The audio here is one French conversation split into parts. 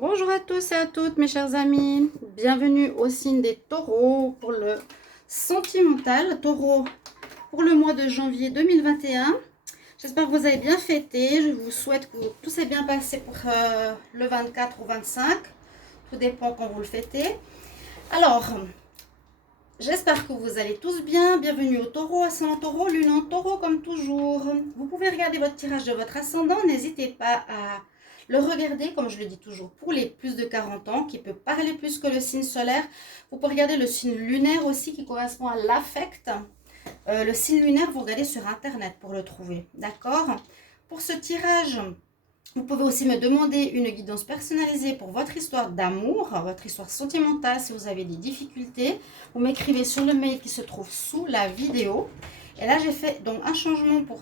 Bonjour à tous et à toutes mes chers amis, bienvenue au signe des taureaux pour le sentimental, taureau pour le mois de janvier 2021. J'espère que vous avez bien fêté, je vous souhaite que tout s'est bien passé pour le 24 ou 25, tout dépend quand vous le fêtez. Alors, j'espère que vous allez tous bien, bienvenue au taureau, ascendant taureau, lune en taureau comme toujours. Vous pouvez regarder votre tirage de votre ascendant, n'hésitez pas à le regarder, comme je le dis toujours, pour les plus de 40 ans, qui peut parler plus que le signe solaire. Vous pouvez regarder le signe lunaire aussi, qui correspond à l'affect. Le signe lunaire, vous regardez sur Internet pour le trouver, d'accord? Pour ce tirage, vous pouvez aussi me demander une guidance personnalisée pour votre histoire d'amour, votre histoire sentimentale, si vous avez des difficultés. Vous m'écrivez sur le mail qui se trouve sous la vidéo. Et là, j'ai fait donc un changement pour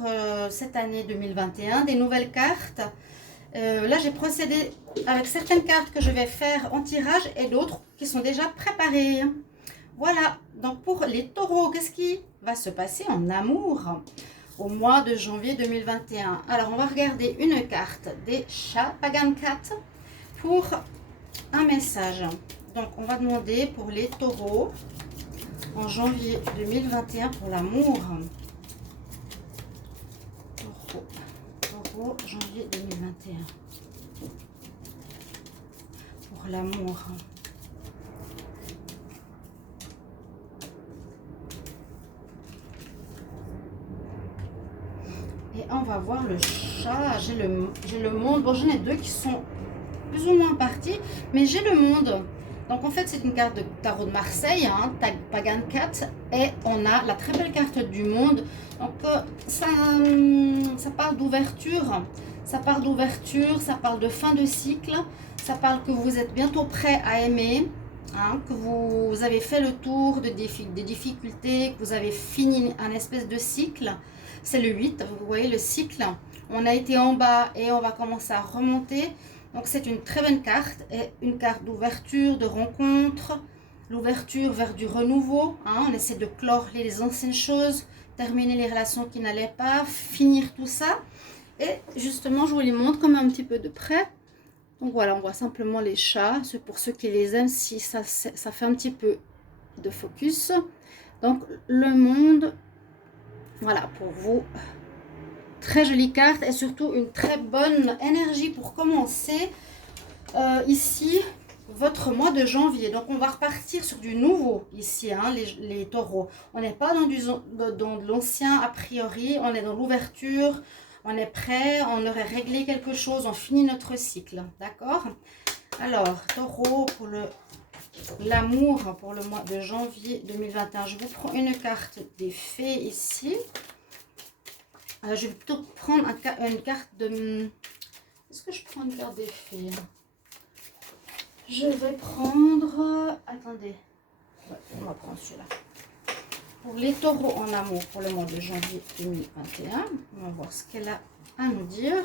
cette année 2021, des nouvelles cartes. Là, j'ai procédé avec certaines cartes que je vais faire en tirage et d'autres qui sont déjà préparées. Voilà, donc pour les taureaux, qu'est-ce qui va se passer en amour au mois de janvier 2021? Alors, on va regarder une carte des chats Pagan Cat pour un message. Donc, on va demander pour les taureaux en janvier 2021 pour l'amour. Taureau, janvier 2021. Pour l'amour. Et on va voir le chat. J'ai le monde. Bon, j'en ai deux qui sont plus ou moins partis, mais j'ai le monde. Donc en fait, c'est une carte de tarot de Marseille, hein, Pagan Cat, et on a la très belle carte du monde. Donc ça parle d'ouverture, ça parle de fin de cycle, ça parle que vous êtes bientôt prêt à aimer, hein, que vous avez fait le tour des difficultés, que vous avez fini un espèce de cycle. C'est le 8, vous voyez le cycle. On a été en bas et on va commencer à remonter. Donc c'est une très bonne carte et une carte d'ouverture, de rencontre, l'ouverture vers du renouveau. Hein, on essaie de clore les anciennes choses, terminer les relations qui n'allaient pas, finir tout ça. Et justement, je vous les montre comme un petit peu de près. Donc voilà, on voit simplement les chats. C'est pour ceux qui les aiment, si ça fait un petit peu de focus. Donc le monde, voilà pour vous. Très jolie carte et surtout une très bonne énergie pour commencer ici votre mois de janvier. Donc on va repartir sur du nouveau ici, hein, les taureaux. On n'est pas dans de l'ancien a priori, on est dans l'ouverture, on est prêt, on aurait réglé quelque chose, on finit notre cycle, d'accord? Alors, taureau pour l'amour pour le mois de janvier 2021. Je vous prends une carte des fées ici. Je vais plutôt prendre une carte de... Est-ce que je prends une carte des fées? Je vais prendre... Attendez. Ouais, on va prendre celui-là. Pour les taureaux en amour pour le mois de janvier 2021. On va voir ce qu'elle a à nous dire.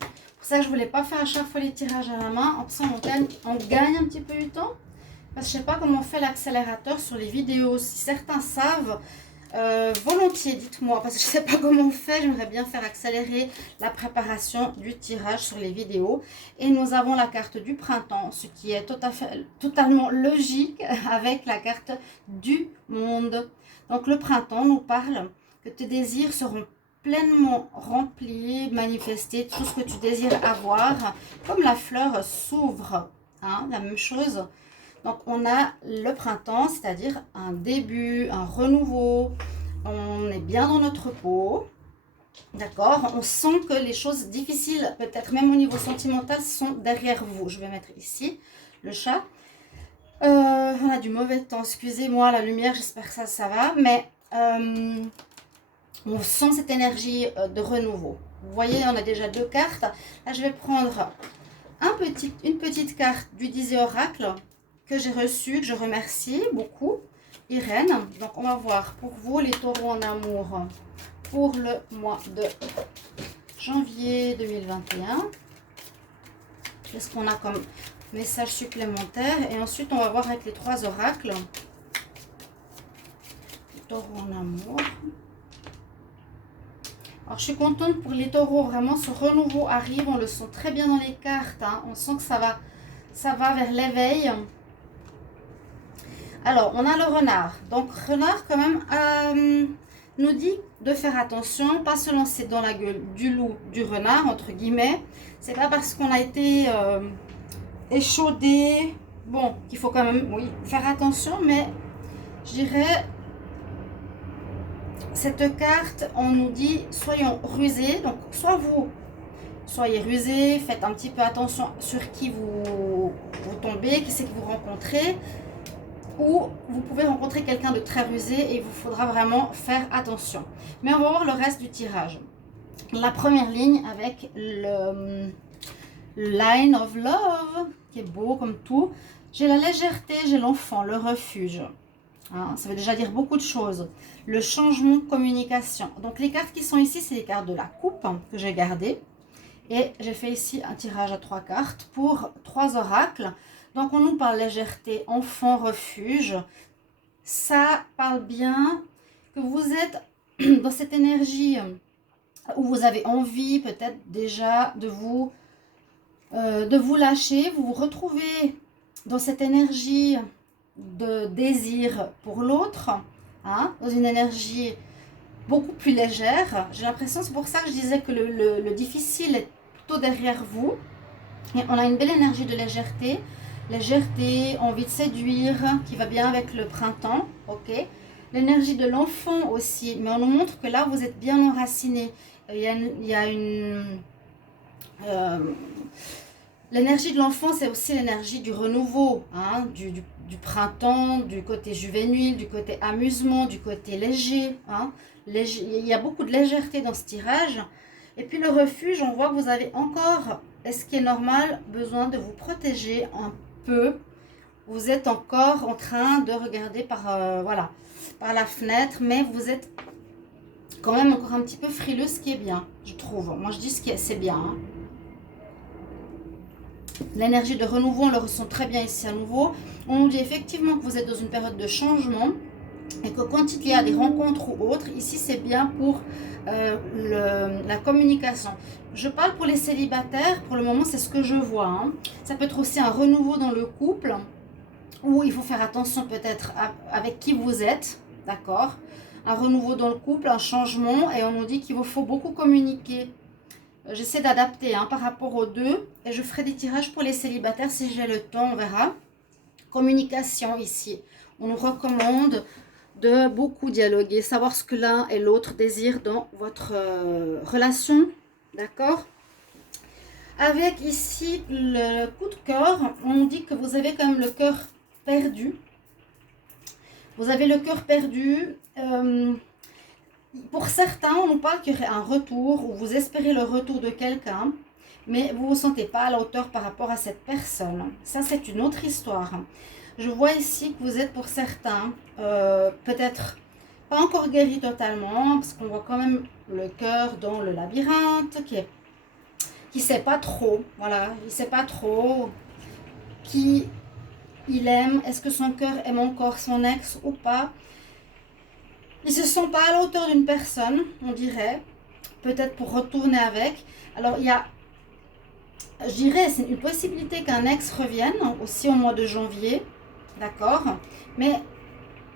Pour ça, je ne voulais pas faire à chaque fois les tirages à la main. En plus, on gagne un petit peu du temps. Parce que je ne sais pas comment on fait l'accélérateur sur les vidéos. Si certains savent... volontiers, dites-moi, parce que je ne sais pas comment on fait. J'aimerais bien faire accélérer la préparation du tirage sur les vidéos. Et nous avons la carte du printemps, ce qui est totalement logique avec la carte du monde. Donc le printemps nous parle que tes désirs seront pleinement remplis, manifestés, tout ce que tu désires avoir, comme la fleur s'ouvre, hein, la même chose. Donc on a le printemps, c'est-à-dire un début, un renouveau. On est bien dans notre peau. D'accord? On sent que les choses difficiles, peut-être même au niveau sentimental, sont derrière vous. Je vais mettre ici le chat. On a du mauvais temps, excusez-moi, la lumière, j'espère que ça va. Mais on sent cette énergie de renouveau. Vous voyez, on a déjà deux cartes. Là, je vais prendre une petite carte du 10 oracle que j'ai reçu, que je remercie beaucoup, Irène. Donc on va voir pour vous les taureaux en amour pour le mois de janvier 2021. Qu'est-ce qu'on a comme message supplémentaire? Et ensuite on va voir avec les trois oracles. Les taureaux en amour. Alors, je suis contente pour les taureaux. Vraiment, ce renouveau arrive. On le sent très bien dans les cartes. Hein. On sent que ça va vers l'éveil. Alors, on a le renard. Donc, renard, quand même, nous dit de faire attention, pas se lancer dans la gueule du loup, du renard, entre guillemets. C'est pas parce qu'on a été échaudé, bon, qu'il faut quand même, oui, faire attention, mais je dirais, cette carte, on nous dit, soyons rusés. Donc, soit vous soyez rusés, faites un petit peu attention sur qui vous tombez, qui c'est que vous rencontrez. Ou vous pouvez rencontrer quelqu'un de très rusé et il vous faudra vraiment faire attention. Mais on va voir le reste du tirage. La première ligne avec le Line of Love, qui est beau comme tout. J'ai la légèreté, j'ai l'enfant, le refuge. Hein, ça veut déjà dire beaucoup de choses. Le changement de communication. Donc les cartes qui sont ici, c'est les cartes de la coupe que j'ai gardées. Et j'ai fait ici un tirage à 3 cartes pour 3 oracles. Donc, on nous parle légèreté, enfant, refuge. Ça parle bien que vous êtes dans cette énergie où vous avez envie peut-être déjà de vous lâcher. Vous vous retrouvez dans cette énergie de désir pour l'autre, hein, dans une énergie beaucoup plus légère. J'ai l'impression, c'est pour ça que je disais que le difficile est plutôt derrière vous. Et on a une belle énergie de légèreté. Légèreté, envie de séduire, qui va bien avec le printemps, ok. L'énergie de l'enfant aussi, mais on nous montre que là, vous êtes bien enraciné. L'énergie de l'enfant, c'est aussi l'énergie du renouveau, hein, du printemps, du côté juvénile, du côté amusement, du côté léger, hein. Il y a beaucoup de légèreté dans ce tirage. Et puis le refuge, on voit que vous avez encore, est-ce qui est normal, besoin de vous protéger un peu. Vous êtes encore en train de regarder par la fenêtre, mais vous êtes quand même encore un petit peu frileux, ce qui est bien, je trouve. Moi, je dis ce qui est, c'est bien. Hein. L'énergie de renouveau, on le ressent très bien ici à nouveau. On nous dit effectivement que vous êtes dans une période de changement et que quand il y a des rencontres ou autres, ici, c'est bien pour la communication. Je parle pour les célibataires, pour le moment c'est ce que je vois. Hein. Ça peut être aussi un renouveau dans le couple, où il faut faire attention peut-être avec qui vous êtes, d'accord. Un renouveau dans le couple, un changement, et on nous dit qu'il vous faut beaucoup communiquer. J'essaie d'adapter hein, par rapport aux deux, et je ferai des tirages pour les célibataires si j'ai le temps, on verra. Communication ici, on nous recommande de beaucoup dialoguer, savoir ce que l'un et l'autre désirent dans votre relation, d'accord. Avec ici le coup de cœur, on nous dit que vous avez quand même le cœur perdu. Vous avez le cœur perdu. Pour certains, on nous parle qu'il y aurait un retour, ou vous espérez le retour de quelqu'un, mais vous ne vous sentez pas à la hauteur par rapport à cette personne. Ça, c'est une autre histoire. Je vois ici que vous êtes pour certains, peut-être pas encore guéri totalement, parce qu'on voit quand même le cœur dans le labyrinthe, qui sait pas trop, voilà, il sait pas trop qui il aime, est-ce que son cœur aime encore son ex ou pas. Il se sent pas à la hauteur d'une personne, on dirait, peut-être pour retourner avec. Alors il y a, je dirais, c'est une possibilité qu'un ex revienne aussi au mois de janvier. D'accord, mais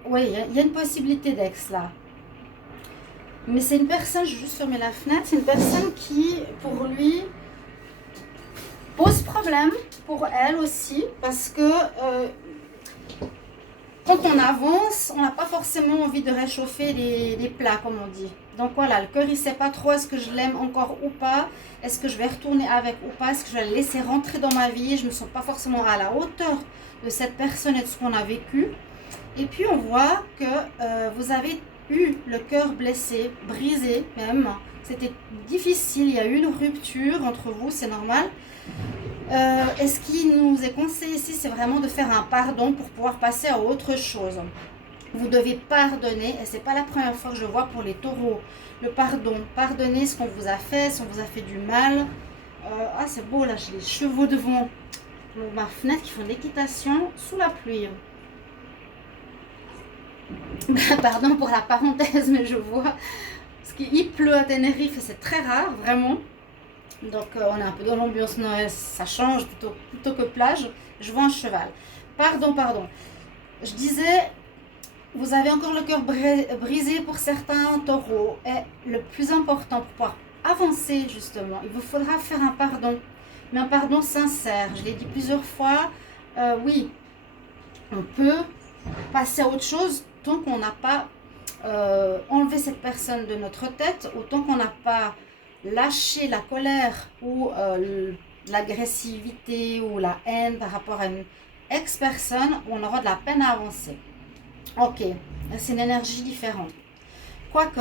oui, il y a une possibilité d'ex là. Mais c'est une personne, je vais juste fermer la fenêtre, c'est une personne qui, pour lui, pose problème, pour elle aussi, parce que quand on avance, on n'a pas forcément envie de réchauffer les plats, comme on dit. Donc voilà, le cœur, il ne sait pas trop, est-ce que je l'aime encore ou pas, est-ce que je vais retourner avec ou pas, est-ce que je vais le laisser rentrer dans ma vie, je ne me sens pas forcément à la hauteur de cette personne et de ce qu'on a vécu. Et puis on voit que vous avez eu le cœur blessé, brisé même. C'était difficile, il y a eu une rupture entre vous, c'est normal. Et ce qui nous est conseillé ici, c'est vraiment de faire un pardon pour pouvoir passer à autre chose. Vous devez pardonner, et c'est pas la première fois que je vois pour les taureaux. Le pardon, pardonner ce qu'on vous a fait, si on vous a fait du mal. Ah c'est beau là, j'ai les chevaux devant ma fenêtre qui font de l'équitation sous la pluie. Pardon pour la parenthèse, mais je vois Parce qu'il pleut à Tenerife, c'est très rare, vraiment. Donc on est un peu dans l'ambiance Noël, ça change plutôt que plage. Je vois un cheval. Pardon. Je disais, vous avez encore le cœur brisé pour certains taureaux. Et le plus important pour pouvoir avancer justement, il vous faudra faire un pardon. Mais un pardon sincère. Je l'ai dit plusieurs fois, oui, on peut passer à autre chose tant qu'on n'a pas enlevé cette personne de notre tête, autant qu'on n'a pas lâché la colère ou l'agressivité ou la haine par rapport à une ex-personne, on aura de la peine à avancer. Ok, c'est une énergie différente. Quoique,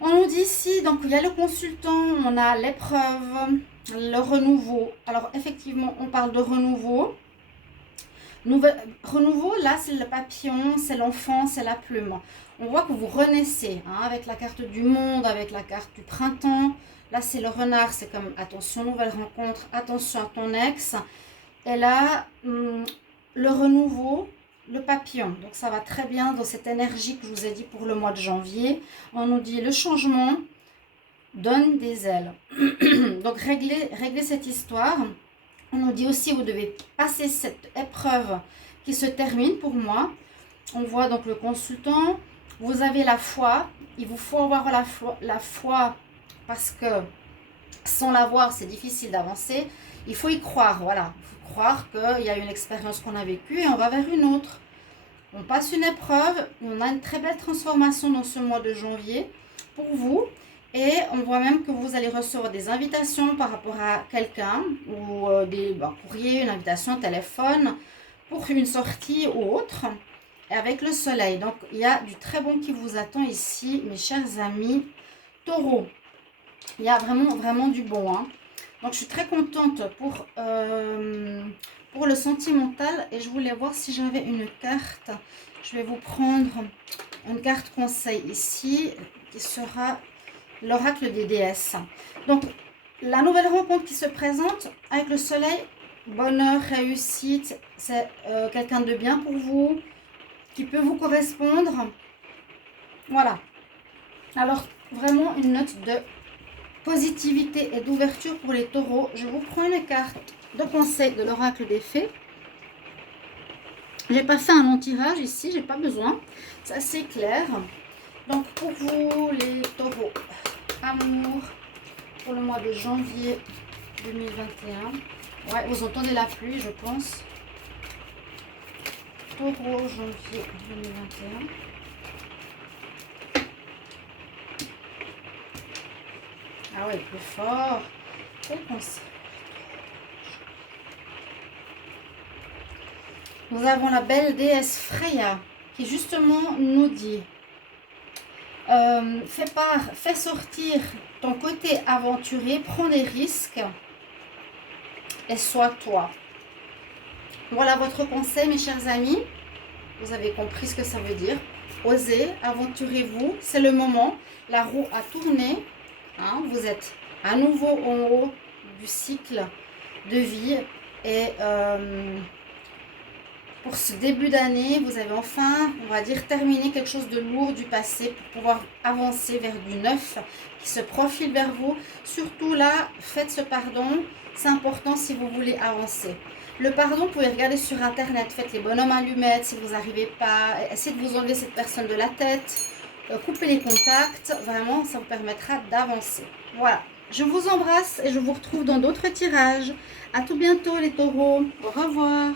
on nous dit ici, donc il y a le consultant, on a l'épreuve, le renouveau. Alors effectivement, on parle de renouveau. Renouveau, là c'est le papillon, c'est l'enfant, c'est la plume. On voit que vous renaissez, hein, avec la carte du monde, avec la carte du printemps. Là c'est le renard, c'est comme attention, nouvelle rencontre, attention à ton ex. Et là, le renouveau, le papillon. Donc ça va très bien dans cette énergie que je vous ai dit pour le mois de janvier. On nous dit le changement donne des ailes. Donc réglez cette histoire. On nous dit aussi vous devez passer cette épreuve qui se termine pour moi. On voit donc le consultant. Vous avez la foi. Il vous faut avoir la foi parce que sans l'avoir, c'est difficile d'avancer. Il faut y croire, voilà. Il faut croire qu'il y a une expérience qu'on a vécue et on va vers une autre. On passe une épreuve. On a une très belle transformation dans ce mois de janvier pour vous. Et on voit même que vous allez recevoir des invitations par rapport à quelqu'un ou des courriers, une invitation, un téléphone pour une sortie ou autre. Et avec le soleil. Donc, il y a du très bon qui vous attend ici, mes chers amis taureaux. Il y a vraiment du bon. Hein. Donc, je suis très contente pour le sentimental. Et je voulais voir si j'avais une carte. Je vais vous prendre une carte conseil ici qui sera l'oracle des déesses. Donc, la nouvelle rencontre qui se présente avec le soleil, bonheur, réussite, c'est quelqu'un de bien pour vous, qui peut vous correspondre. Voilà. Alors, vraiment une note de positivité et d'ouverture pour les taureaux. Je vous prends une carte de conseil de l'oracle des fées. J'ai pas fait un long tirage ici, j'ai pas besoin. C'est assez clair. Donc, pour vous, les taureaux, amour pour le mois de janvier 2021. Ouais, vous entendez la pluie, je pense. Taureau, janvier 2021. Ah ouais, plus fort. Quel conseil. Nous avons la belle déesse Freya qui justement nous dit fais sortir ton côté aventuré, prends des risques et sois toi. Voilà votre conseil, mes chers amis. Vous avez compris ce que ça veut dire. Osez, aventurez-vous, c'est le moment. La roue a tourné. Hein, vous êtes à nouveau en haut du cycle de vie. Et pour ce début d'année, vous avez enfin, on va dire, terminé quelque chose de lourd du passé pour pouvoir avancer vers du neuf qui se profile vers vous. Surtout là, faites ce pardon. C'est important si vous voulez avancer. Le pardon, vous pouvez regarder sur internet, faites les bonhommes allumettes si vous n'arrivez pas, essayez de vous enlever cette personne de la tête, coupez les contacts, vraiment ça vous permettra d'avancer. Voilà, je vous embrasse et je vous retrouve dans d'autres tirages. À tout bientôt les taureaux, au revoir.